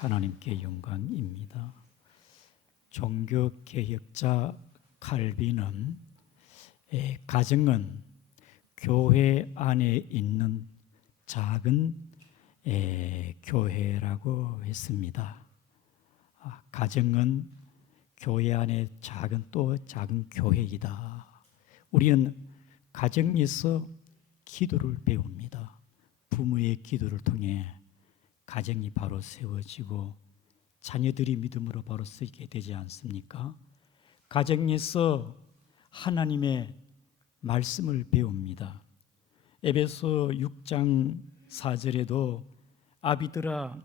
하나님께 영광입니다. 종교개혁자 칼빈은 가정은 교회 안에 있는 작은 교회라고 했습니다. 가정은 교회 안에 작은 교회이다. 우리는 가정에서 기도를 배웁니다. 부모의 기도를 통해 가정이 바로 세워지고 자녀들이 믿음으로 바로 서게 되지 않습니까? 가정에서 하나님의 말씀을 배웁니다. 에베소 6장 4절에도 아비들아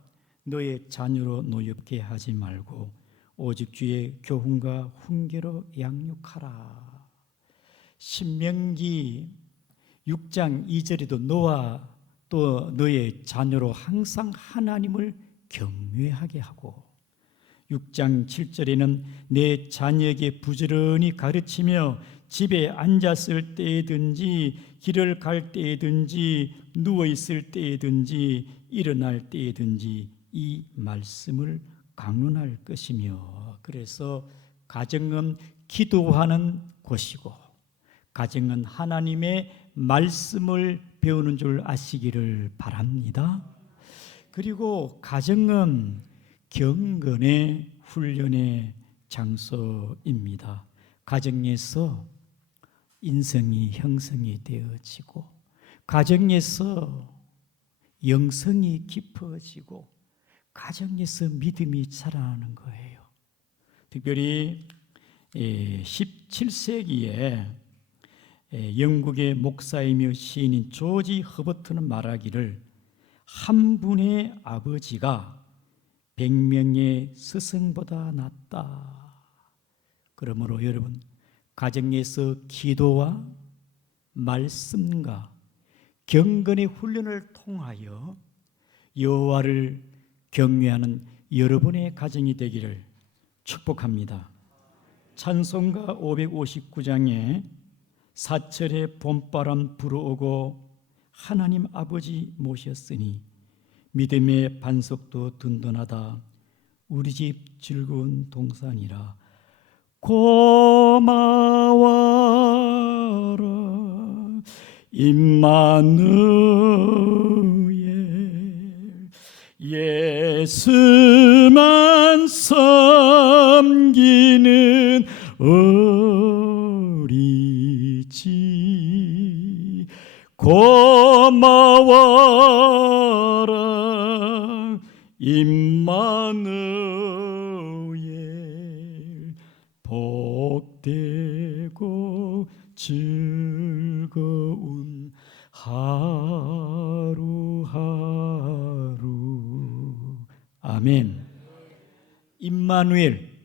너의 자녀로 노엽게 하지 말고 오직 주의 교훈과 훈계로 양육하라. 신명기 6장 2절에도 너와 또 너의 자녀로 항상 하나님을 경외하게 하고 6장 7절에는 내 자녀에게 부지런히 가르치며 집에 앉았을 때든지 길을 갈 때든지 누워 있을 때든지 일어날 때든지 이 말씀을 강론할 것이며, 그래서 가정은 기도하는 곳이고 가정은 하나님의 말씀을 배우는 줄 아시기를 바랍니다. 그리고 가정은 경건의 훈련의 장소입니다. 가정에서 인성이 형성이 되어지고 가정에서 영성이 깊어지고 가정에서 믿음이 자라나는 거예요. 특별히 17세기에 영국의 목사이며 시인인 조지 허버트는 말하기를 한 분의 아버지가 100명의 스승보다 낫다. 그러므로 여러분, 가정에서 기도와 말씀과 경건의 훈련을 통하여 여호와를 경외하는 여러분의 가정이 되기를 축복합니다. 찬송가 559장에 사철의 봄바람 불어오고 하나님 아버지 모셨으니 믿음의 반석도 든든하다. 우리 집 즐거운 동산이라. 고마워라 임마누엘. 예수만 섬기는 어리지. 고마워라 임마누엘. 복되고 즐거운 하루하루. 아멘. 임마누엘,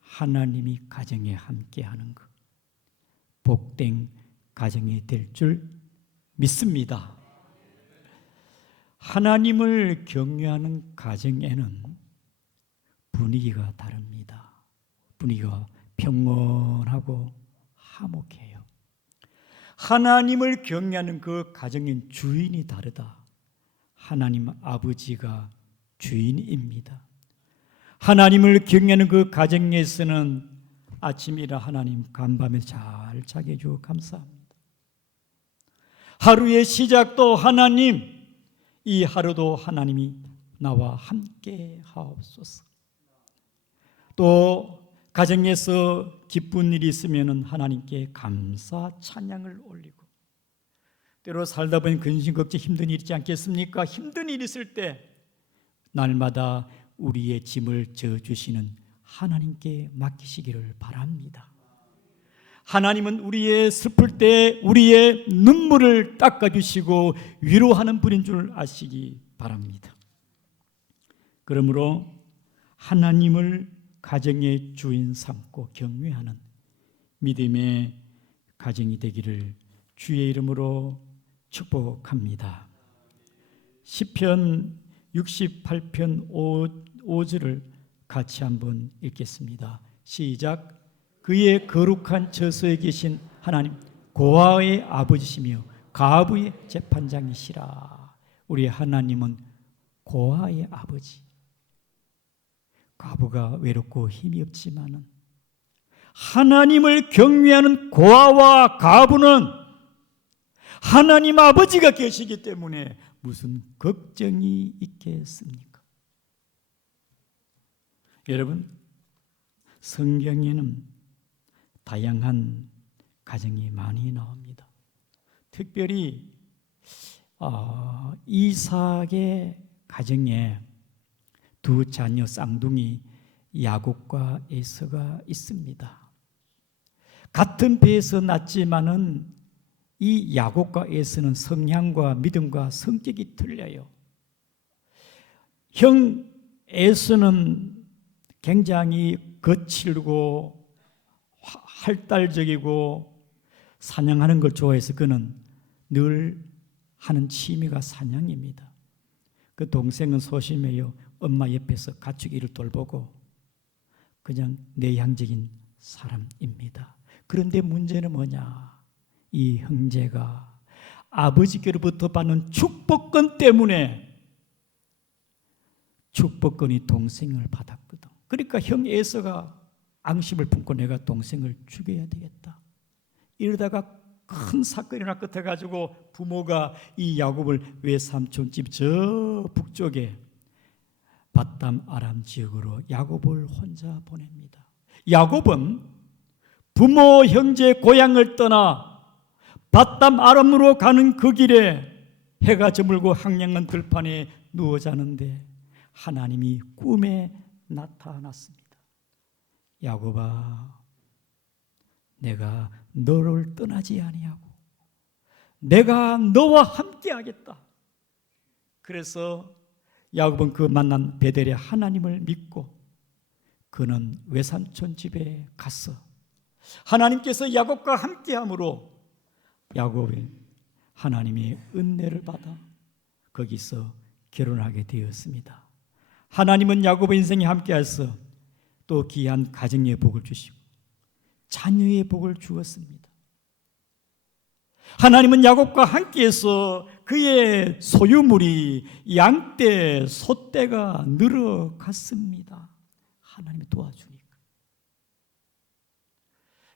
하나님이 가정에 함께하는 것, 복된 가정이 될 줄 믿습니다. 하나님을 경외하는 가정에는 분위기가 다릅니다. 분위기가 평온하고 화목해요. 하나님을 경외하는 그 가정인 주인이 다르다. 하나님 아버지가 주인입니다. 하나님을 경외하는 그 가정에서는 아침이라 하나님 간밤에 잘 자게 해주고 감사합니다. 하루의 시작도 하나님, 이 하루도 하나님이 나와 함께 하옵소서. 또 가정에서 기쁜 일이 있으면 하나님께 감사 찬양을 올리고, 때로 살다 보니 근심걱정 힘든 일이 있지 않겠습니까? 힘든 일이 있을 때 날마다 우리의 짐을 져주시는 하나님께 맡기시기를 바랍니다. 하나님은 우리의 슬플 때 우리의 눈물을 닦아주시고 위로하는 분인 줄 아시기 바랍니다. 그러므로 하나님을 가정의 주인 삼고 경외하는 믿음의 가정이 되기를 주의 이름으로 축복합니다. 시편 68편 5절을 같이 한번 읽겠습니다. 시작. 그의 거룩한 저소에 계신 하나님, 고아의 아버지시며 가부의 재판장이시라. 우리 하나님은 고아의 아버지, 과부가 외롭고 힘이 없지만은 하나님을 경외하는 고아와 과부는 하나님 아버지가 계시기 때문에 무슨 걱정이 있겠습니까? 여러분, 성경에는 다양한 가정이 많이 나옵니다. 특별히 이삭의 가정에 두 자녀 쌍둥이 야곱과 에서가 있습니다. 같은 배에서 났지만은 이 야곱과 에서는 성향과 믿음과 성격이 틀려요. 형 에서는 굉장히 거칠고 활달적이고 사냥하는 걸 좋아해서 그는 늘 하는 취미가 사냥입니다. 그 동생은 소심해요. 엄마 옆에서 가축 일을 돌보고 그냥 내향적인 사람입니다. 그런데 문제는 뭐냐? 이 형제가 아버지께로부터 받는 축복권 때문에 축복권이 동생을 받았거든. 그러니까 형 에서가 앙심을 품고 내가 동생을 죽여야 되겠다. 이러다가 큰 사건이 나 끝해가지고 부모가 이 야곱을 외삼촌 집 저 북쪽에 밧담 아람 지역으로 야곱을 혼자 보냅니다. 야곱은 부모 형제 고향을 떠나 밧담 아람으로 가는 그 길에 해가 저물고 황량한 들판에 누워 자는데 하나님이 꿈에 나타났습니다. 야곱아, 내가 너를 떠나지 아니하고 내가 너와 함께 하겠다. 그래서 야곱은 그 만난 베델의 하나님을 믿고 그는 외삼촌 집에 갔어. 하나님께서 야곱과 함께함으로 야곱이 하나님의 은혜를 받아 거기서 결혼하게 되었습니다. 하나님은 야곱의 인생에 함께하셔서 또 귀한 가정의 복을 주시고 자녀의 복을 주었습니다. 하나님은 야곱과 함께해서 그의 소유물이 양떼, 소떼가 늘어갔습니다. 하나님이 도와주니까.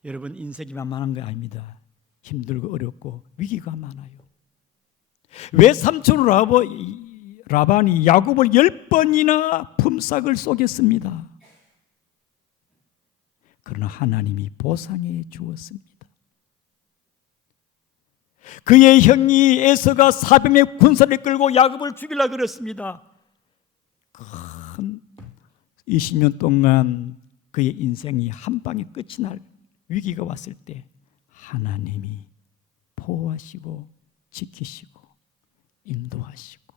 여러분, 인생이 만만한 게 아닙니다. 힘들고 어렵고 위기가 많아요. 외삼촌 라반이 야곱을 10번이나 품삯을 쏘겠습니다. 그러나 하나님이 보상해 주었습니다. 그의 형이 에서가 400명의 군사를 끌고 야곱을 죽이려고 그랬습니다. 큰 20년 동안 그의 인생이 한 방에 끝이 날 위기가 왔을 때 하나님이 보호하시고 지키시고 인도하시고,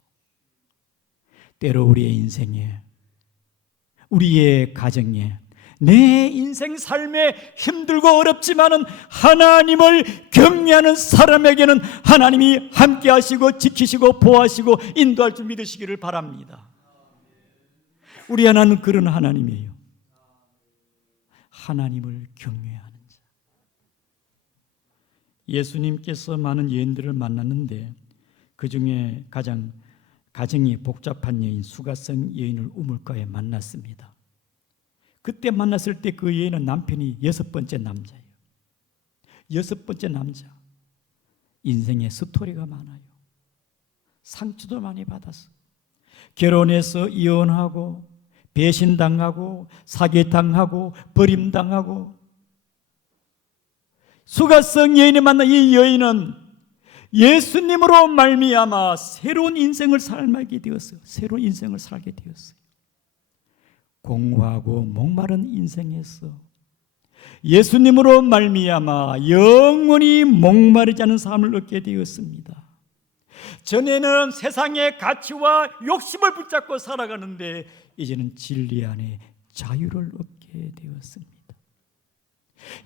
때로 우리의 인생에, 우리의 가정에, 내 인생 삶에 힘들고 어렵지만은 하나님을 경외하는 사람에게는 하나님이 함께 하시고 지키시고 보호하시고 인도할 줄 믿으시기를 바랍니다. 우리 하나님은 그런 하나님이에요. 하나님을 경외하는 자. 예수님께서 많은 여인들을 만났는데 그 중에 가장 가정이 복잡한 여인, 수가성 여인을 우물가에 만났습니다. 그때 만났을 때 그 여인은 남편이 6번째 남자예요. 6번째 남자. 인생에 스토리가 많아요. 상처도 많이 받았어. 결혼해서 이혼하고 배신당하고 사기당하고 버림당하고. 수가성 여인을 만난 이 여인은 예수님으로 말미암아 새로운 인생을 살게 되었어요. 새로운 인생을 살게 되었어요. 공허하고 목마른 인생에서 예수님으로 말미암아 영원히 목마르지 않은 삶을 얻게 되었습니다. 전에는 세상의 가치와 욕심을 붙잡고 살아가는데 이제는 진리 안에 자유를 얻게 되었습니다.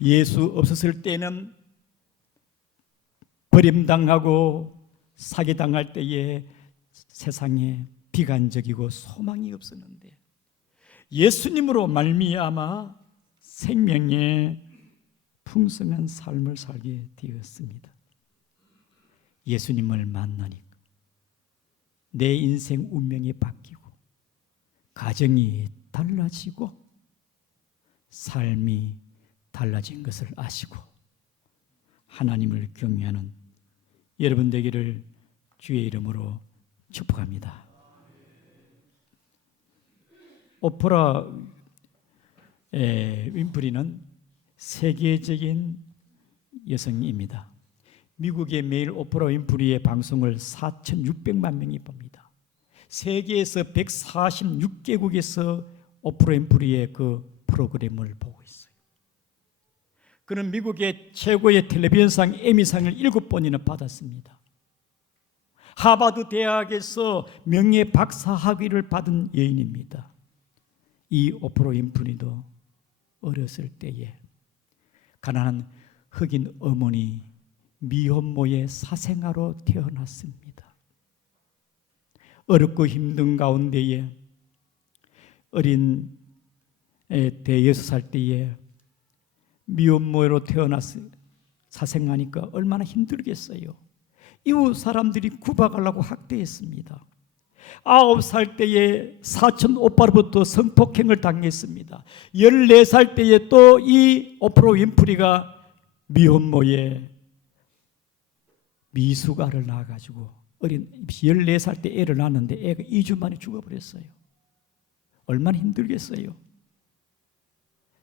예수 없었을 때는 버림당하고 사기당할 때에 세상에 비관적이고 소망이 없었는데 예수님으로 말미암아 생명의 풍성한 삶을 살게 되었습니다. 예수님을 만나니까 내 인생 운명이 바뀌고 가정이 달라지고 삶이 달라진 것을 아시고 하나님을 경외하는 여러분 되기를 주의 이름으로 축복합니다. 오프라 윈프리는 세계적인 여성입니다. 미국의 매일 오프라 윈프리의 방송을 4,600만 명이 봅니다. 세계에서 146개국에서 오프라 윈프리의 그 프로그램을 보고 있어요. 그는 미국의 최고의 텔레비전상 에미상을 7번이나 받았습니다. 하버드 대학에서 명예 박사 학위를 받은 여인입니다. 이 오프라 윈프리도 어렸을 때에 가난한 흑인 어머니 미혼모의 사생아로 태어났습니다. 어렵고 힘든 가운데에 어린 대여섯 살 때에 미혼모로 태어났어요. 사생아니까 얼마나 힘들겠어요. 이웃 사람들이 구박하려고 학대했습니다. 9살 때에 사촌 오빠로부터 성폭행을 당했습니다. 14살 때에 또 이 오프라 윈프리가 미혼모의 미숙아를 낳아가지고 어린 14살 때 애를 낳았는데 애가 2주 만에 죽어버렸어요. 얼마나 힘들겠어요.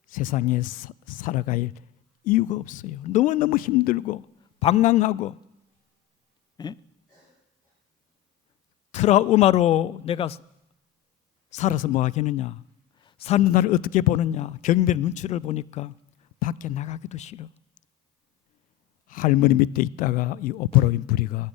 세상에 살아갈 이유가 없어요. 너무너무 힘들고 방황하고 트라우마로 내가 살아서 뭐 하겠느냐, 사는 나를 어떻게 보느냐, 경비의 눈치를 보니까 밖에 나가기도 싫어. 할머니 밑에 있다가 이 오프라 윈프리가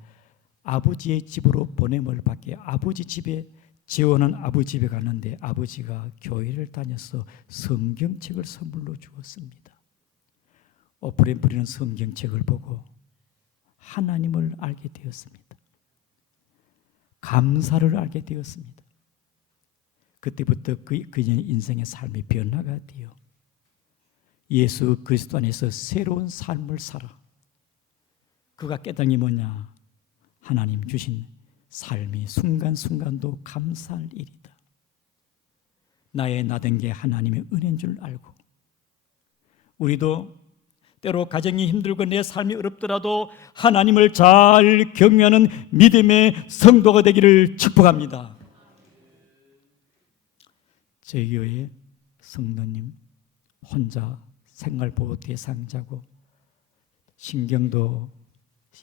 아버지의 집으로 보냄을 받게 아버지 집에 재혼한 아버지 집에 갔는데 아버지가 교회를 다녀서 성경책을 선물로 주었습니다. 오프라 윈프리는 성경책을 보고 하나님을 알게 되었습니다. 감사를 알게 되었습니다. 그때부터 그녀의 인생의 삶이 변화가 되어 예수 그리스도 안에서 새로운 삶을 살아 그가 깨달은 게 뭐냐? 하나님 주신 삶이 순간순간도 감사할 일이다. 나의 나된 게 하나님의 은혜인 줄 알고 우리도 때로 가정이 힘들고 내 삶이 어렵더라도 하나님을 잘 경외하는 믿음의 성도가 되기를 축복합니다. 저희 교회 성도님 혼자 생활보호 대상자고 신경도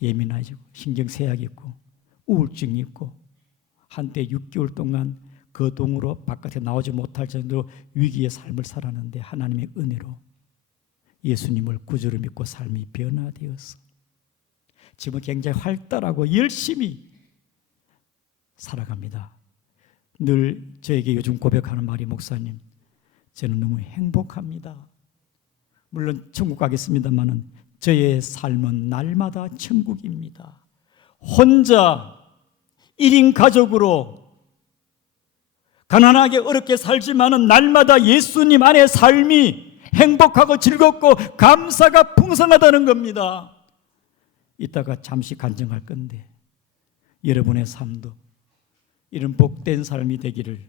예민해지고 신경쇠약이 있고 우울증이 있고 한때 6개월 동안 거동으로 바깥에 나오지 못할 정도로 위기의 삶을 살았는데 하나님의 은혜로 예수님을 구주로 믿고 삶이 변화되었어. 지금 굉장히 활달하고 열심히 살아갑니다. 늘 저에게 요즘 고백하는 말이 목사님, 저는 너무 행복합니다. 물론 천국 가겠습니다마는 저의 삶은 날마다 천국입니다. 혼자 1인 가족으로 가난하게 어렵게 살지만은 날마다 예수님 안에 삶이 행복하고 즐겁고 감사가 풍성하다는 겁니다. 이따가 잠시 간증할 건데 여러분의 삶도 이런 복된 삶이 되기를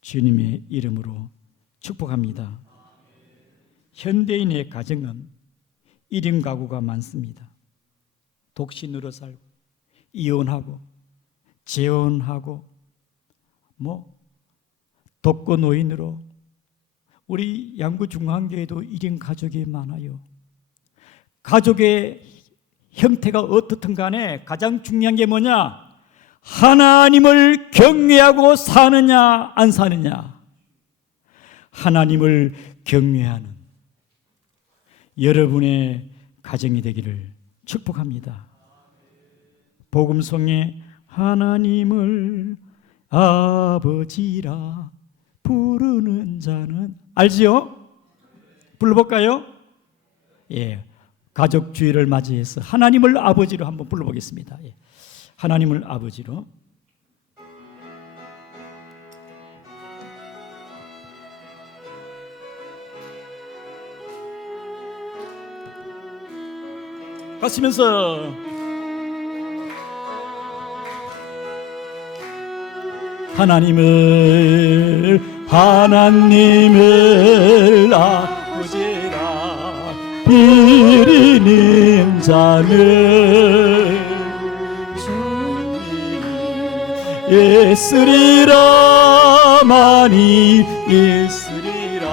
주님의 이름으로 축복합니다. 현대인의 가정은 1인 가구가 많습니다. 독신으로 살고 이혼하고 재혼하고 독거노인으로 우리 양구중앙교회도 1인 가족이 많아요. 가족의 형태가 어떻든 간에 가장 중요한 게 뭐냐? 하나님을 경외하고 사느냐 안 사느냐. 하나님을 경외하는 여러분의 가정이 되기를 축복합니다. 복음송에 하나님을 아버지라 부르는 자는 알지요? 불러볼까요? 예, 가족 주일을 맞이해서 하나님을 아버지로 한번 불러보겠습니다. 예. 하나님을 아버지로. 가시면서 하나님을 하나님을 아버지라 비리는 자는 있으리라 많이 있으리라.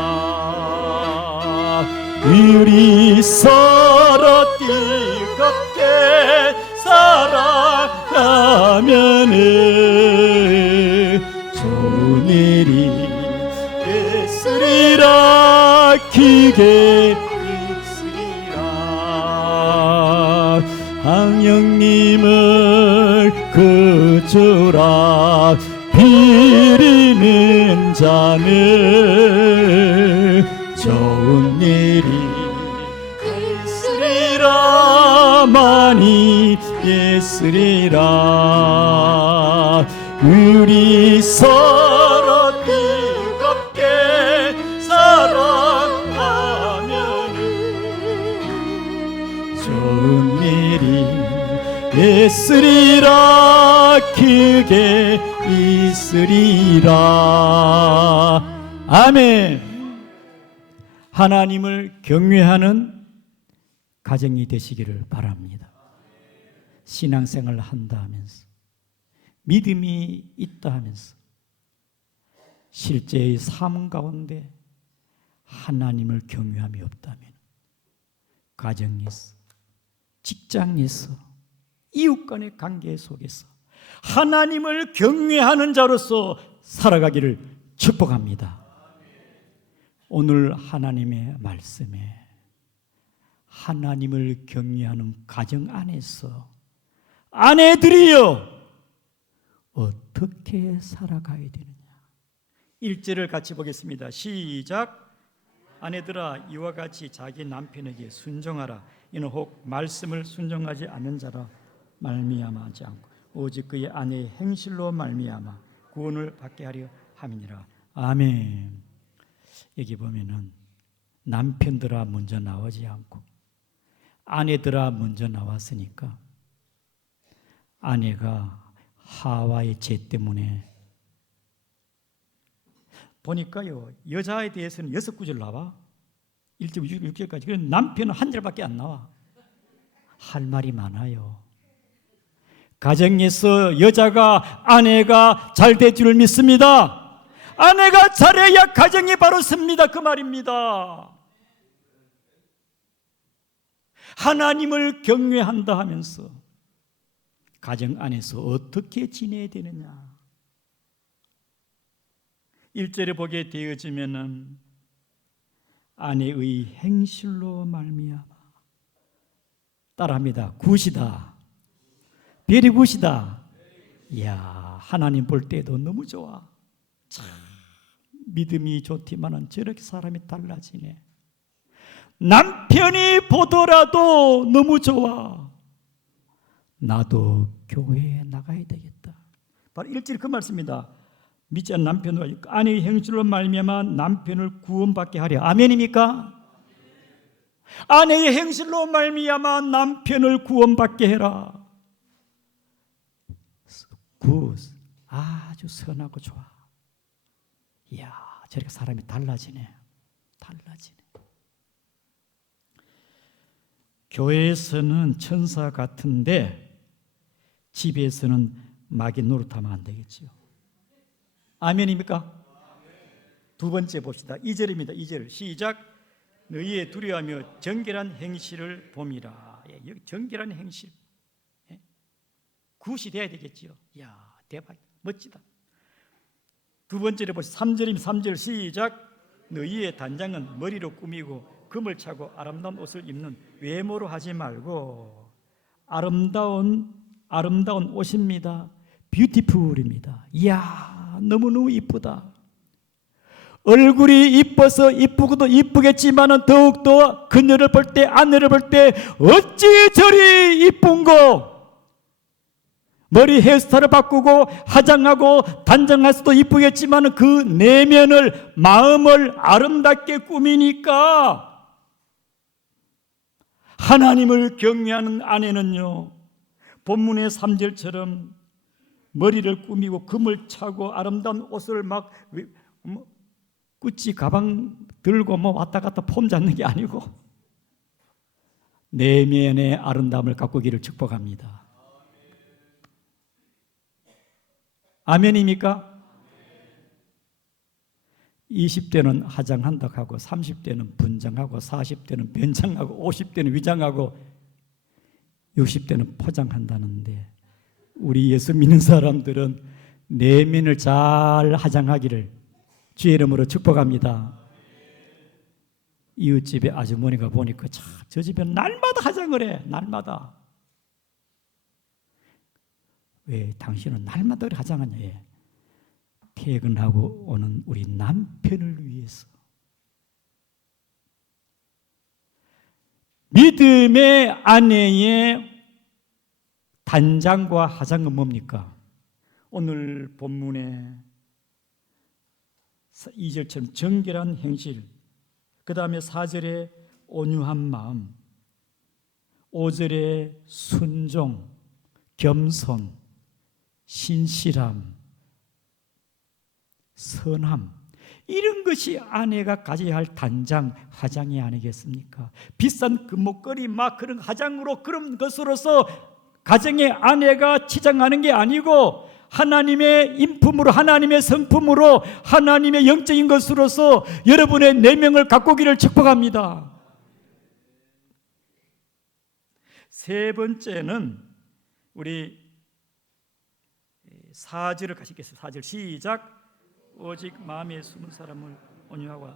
우리 서로 뜨겁게 사랑하면은 좋은 일이 있으리라. 크게 있으리라. 하나님을 그주라 비리는 자는 좋은 일이 있으리라. 많이 있으리라. 우리 서로 뜨겁게 사랑하면 좋은 일이 있으리라. 크게 있으리라. 아멘. 하나님을 경외하는 가정이 되시기를 바랍니다. 신앙생활을 한다 하면서, 믿음이 있다 하면서, 실제의 삶 가운데 하나님을 경외함이 없다면 가정에서, 직장에서, 이웃 간의 관계 속에서 하나님을 경외하는 자로서 살아가기를 축복합니다. 오늘 하나님의 말씀에 하나님을 경외하는 가정 안에서 아내들이여 어떻게 살아가야 되느냐. 1절을 같이 보겠습니다. 시작. 아내들아 이와 같이 자기 남편에게 순종하라. 이는 혹 말씀을 순종하지 않는 자라 말미암아 하지 않고 오직 그의 아내의 행실로 말미암아 구원을 받게 하려 함이니라. 아멘. 여기 보면은 남편들아 먼저 나오지 않고 아내들아 먼저 나왔으니까 아내가 하와의 죄 때문에 보니까요, 여자에 대해서는 6구절 나와. 1절, 6절까지. 그런데 남편은 한 절밖에 안 나와. 할 말이 많아요. 가정에서 여자가, 아내가 잘 될 줄 믿습니다. 아내가 잘해야 가정이 바로 섭니다. 그 말입니다. 하나님을 경외한다 하면서 가정 안에서 어떻게 지내야 되느냐. 1절에 보게 되어지면은 아내의 행실로 말미암아, 따라합니다. 굿이다. 별이 굿이다. 이야, 하나님 볼 때도 너무 좋아. 참 믿음이 좋지만은 저렇게 사람이 달라지네. 남편이 보더라도 너무 좋아. 나도 교회에 나가야 되겠다. 바로 1절 그 말씀입니다. 믿지 않는 남편과 아내의 행실로 말미암아 남편을 구원받게 하려. 아멘입니까? 아내의 행실로 말미암아 남편을 구원받게 해라. 굿, 아주 선하고 좋아. 이야, 저렇게 사람이 달라지네. 달라지네. 교회에서는 천사 같은데 집에서는 마귀 노릇하면 안 되겠지요. 아멘입니까? 두 번째 봅시다. 2절입니다. 2절 시작. 너희의 두려워하며 정결한 행실을 봄이라. 여기 정결한 행실. 굿이 돼야 되겠지요. 이야, 대박, 멋지다. 두 번째로 보시죠. 3절입니다. 3절 시작. 너희의 단장은 머리로 꾸미고 금을 차고 아름다운 옷을 입는 외모로 하지 말고 아름다운 옷입니다. 뷰티풀입니다. 이야, 너무너무 이쁘다. 얼굴이 이뻐서 이쁘고도 이쁘겠지만은 더욱더 그녀를 볼 때, 아내를 볼 때 어찌 저리 이쁜고. 머리 헤어스타일을 바꾸고 화장하고 단장할 수도 이쁘겠지만 그 내면을, 마음을 아름답게 꾸미니까 하나님을 경외하는 아내는요, 본문의 3절처럼 머리를 꾸미고 금을 차고 아름다운 옷을 막 구찌 가방 들고 뭐 왔다 갔다 폼 잡는 게 아니고 내면의 아름다움을 가꾸기를 축복합니다. 아멘입니까? 20대는 화장한다고 하고 30대는 분장하고 40대는 변장하고 50대는 위장하고 60대는 포장한다는데 우리 예수 믿는 사람들은 내면을 잘 화장하기를 주의 이름으로 축복합니다. 이웃집에 아주머니가 보니까 참 저 집은 날마다 화장을 해. 날마다. 왜 당신은 날마다 그렇게 화장하냐? 예. 퇴근하고 오는 우리 남편을 위해서. 믿음의 아내의 단장과 화장은 뭡니까? 오늘 본문에 2절처럼 정결한 행실, 그 다음에 4절에 온유한 마음, 5절에 순종, 겸손, 신실함, 선함, 이런 것이 아내가 가져야 할 단장, 화장이 아니겠습니까? 비싼 금목걸이 막 그런 화장으로 그런 것으로서 가정의 아내가 치장하는 게 아니고 하나님의 인품으로, 하나님의 성품으로, 하나님의 영적인 것으로서 여러분의 내면을 가꾸기를 축복합니다. 세 번째는 우리 4절을 가시겠습니다. 4절 시작. 오직 마음에 숨은 사람을 온유하고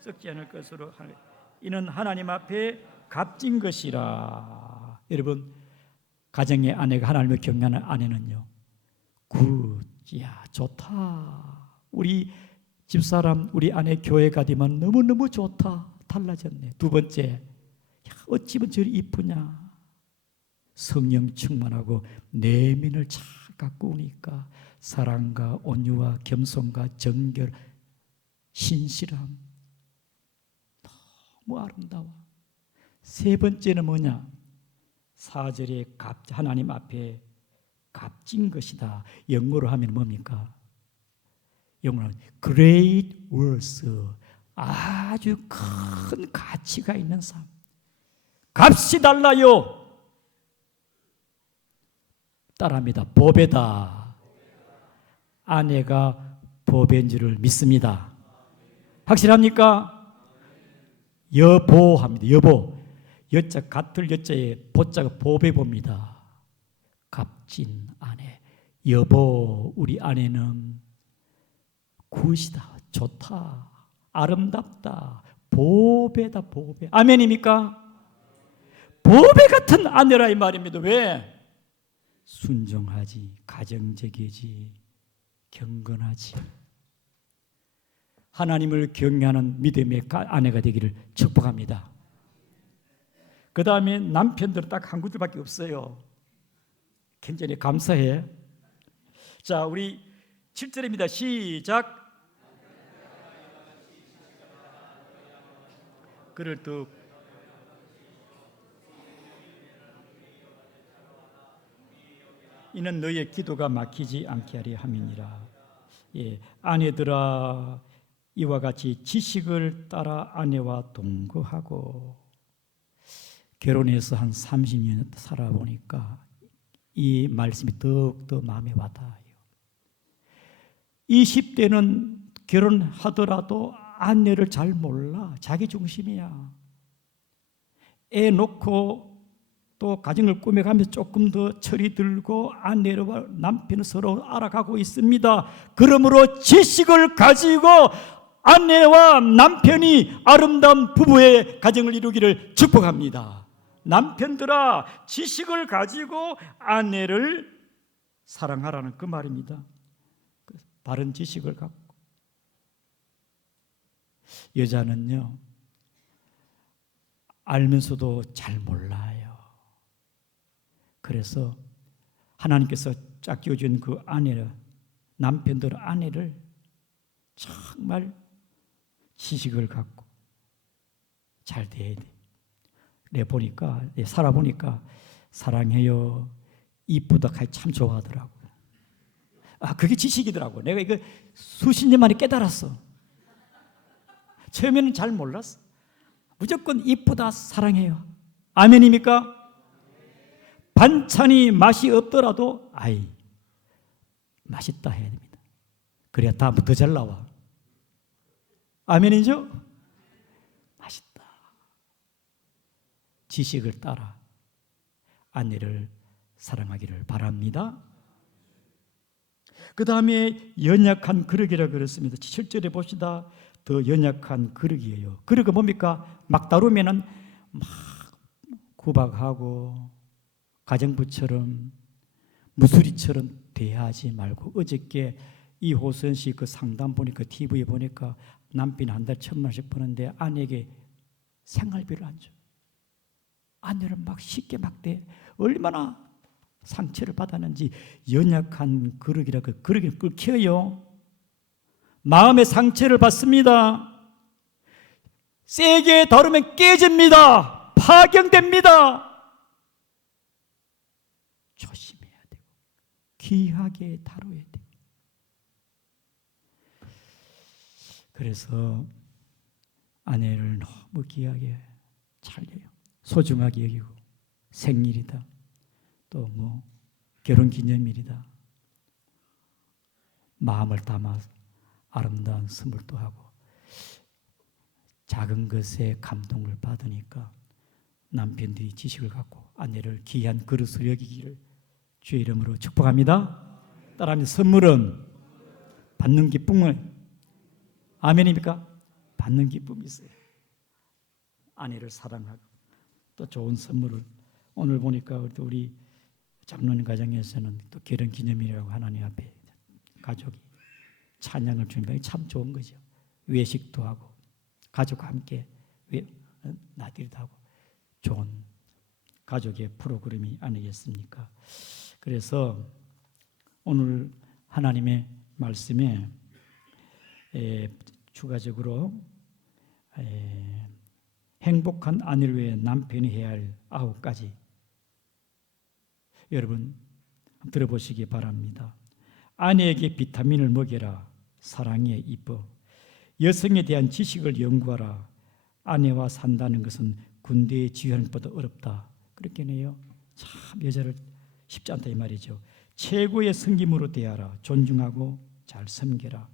썩지 않을 것으로 하는 이는 하나님 앞에 값진 것이라. 여러분, 가정의 아내가 하나님을 경외하는 아내는요, 야 좋다. 우리 집사람, 우리 아내 교회 가디만 너무너무 좋다. 달라졌네. 두 번째, 어찌면 저리 이쁘냐. 성령 충만하고 내면을 잘 가꾸니까 사랑과 온유와 겸손과 정결, 신실함 너무 아름다워. 세 번째는 뭐냐? 4절에 하나님 앞에 값진 것이다. 영어로 하면 뭡니까? 영어로 하면 great worth, 아주 큰 가치가 있는 삶. 값이 달라요. 따라합니다. 보배다. 아내가 보배인 줄을 믿습니다. 확실합니까? 여보합니다. 여보. 여자 같을 여자에 보자가 보배봅니다. 값진 아내. 여보, 우리 아내는 굿이다. 좋다. 아름답다. 보배다. 보배. 아멘입니까? 보배 같은 아내라 이 말입니다. 왜? 순종하지, 가정적이지, 경건하지. 하나님을 경외하는 믿음의 아내가 되기를 축복합니다. 그 다음에 남편들은 딱 한 구절밖에 없어요. 굉장히 감사해. 자, 우리 7절입니다. 시작. 그를 더 이는 너의 기도가 막히지 않게 하려 함이니라. 예, 아내들아, 이와 같이 지식을 따라 아내와 동거하고. 결혼해서 한 30년 살아보니까 이 말씀이 더욱더 마음에 와닿아요. 20대는 결혼하더라도 아내를 잘 몰라. 자기 중심이야. 애 놓고 또 가정을 꾸며가면서 조금 더 철이 들고 아내와 남편은 서로 알아가고 있습니다. 그러므로 지식을 가지고 아내와 남편이 아름다운 부부의 가정을 이루기를 축복합니다. 남편들아, 지식을 가지고 아내를 사랑하라는 그 말입니다. 바른 지식을 갖고. 여자는요, 알면서도 잘 몰라요. 그래서 하나님께서 짝 끼워준 그 아내를, 남편들 아내를 정말 지식을 갖고 잘 돼야 돼. 보니까, 살아보니까 사랑해요, 이쁘다 하기 참 좋아하더라고요. 그게 지식이더라고. 내가 이거 수십 년 만에 깨달았어. 처음에는 잘 몰랐어. 무조건 이쁘다, 사랑해요. 아멘입니까? 반찬이 맛이 없더라도 맛있다 해야 됩니다. 그래야 다음부터 더 잘 나와. 아멘이죠? 맛있다. 지식을 따라 아내를 사랑하기를 바랍니다. 그 다음에 연약한 그릇이라 그랬습니다. 7절에 봅시다. 더 연약한 그릇이에요. 그릇이 뭡니까? 막 다루면은 막 구박하고 가정부처럼 무수리처럼 대하지 말고, 어저께 이호선 씨 그 상담 보니까 TV에 보니까 남편이 한 달 1,000만원씩 버는데 아내에게 생활비를 안 줘. 아내를 막 쉽게 막대. 얼마나 상처를 받았는지. 연약한 그릇이라 그 그릇이 끓여요. 마음의 상처를 받습니다. 세게 다루면 깨집니다. 파경됩니다. 조심해야 되고 귀하게 다뤄야 돼요. 그래서 아내를 너무 귀하게 잘려요. 소중하게 여기고, 생일이다, 또 뭐 결혼기념일이다, 마음을 담아서 아름다운 선물도 하고, 작은 것에 감동을 받으니까 남편들이 지식을 갖고 아내를 귀한 그릇으로 여기기를 주의 이름으로 축복합니다. 따라하면 선물은 받는 기쁨을, 아멘입니까? 받는 기쁨이 있어요. 아내를 사랑하고 또 좋은 선물을, 오늘 보니까 우리 장로님 가정에서는 또 결혼기념일이라고 하나님 앞에 가족이 찬양을 준비하기 참 좋은 거죠. 외식도 하고 가족과 함께 나들이도 하고 좋은 가족의 프로그램이 아니겠습니까? 그래서 오늘 하나님의 말씀에 추가적으로 행복한 아내를 위해 남편이 해야 할 9가지, 여러분 들어보시기 바랍니다. 아내에게 비타민을 먹여라. 사랑에 이뻐. 여성에 대한 지식을 연구하라. 아내와 산다는 것은 군대에 지휘하는 것보다 어렵다. 그렇게 해요. 참 여자를 쉽지 않다 이 말이죠. 최고의 섬김으로 대하라. 존중하고 잘 섬겨라.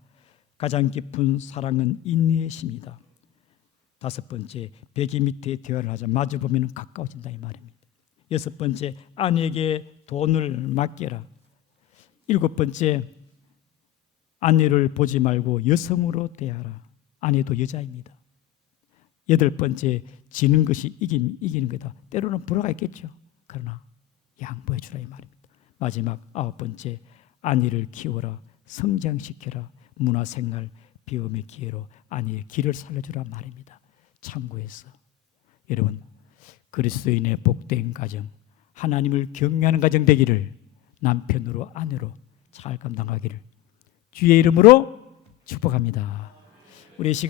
가장 깊은 사랑은 인내의 심이다. 5번째, 베개 밑에 대화를 하자. 마주보면 가까워진다 이 말입니다. 6번째, 아내에게 돈을 맡겨라. 7번째, 아내를 보지 말고 여성으로 대하라. 아내도 여자입니다. 8번째, 지는 것이 이기는 거다. 때로는 불화가 있겠죠. 그러나 양보해 주라 이 말입니다. 마지막 9번째, 아내를 키워라. 성장시켜라. 문화생활, 배움의 기회로 아내의 길을 살려주라 말입니다. 참고해서 여러분, 그리스도인의 복된 가정, 하나님을 경외하는 가정 되기를, 남편으로 아내로 잘 감당하기를 주의 이름으로 축복합니다. 우리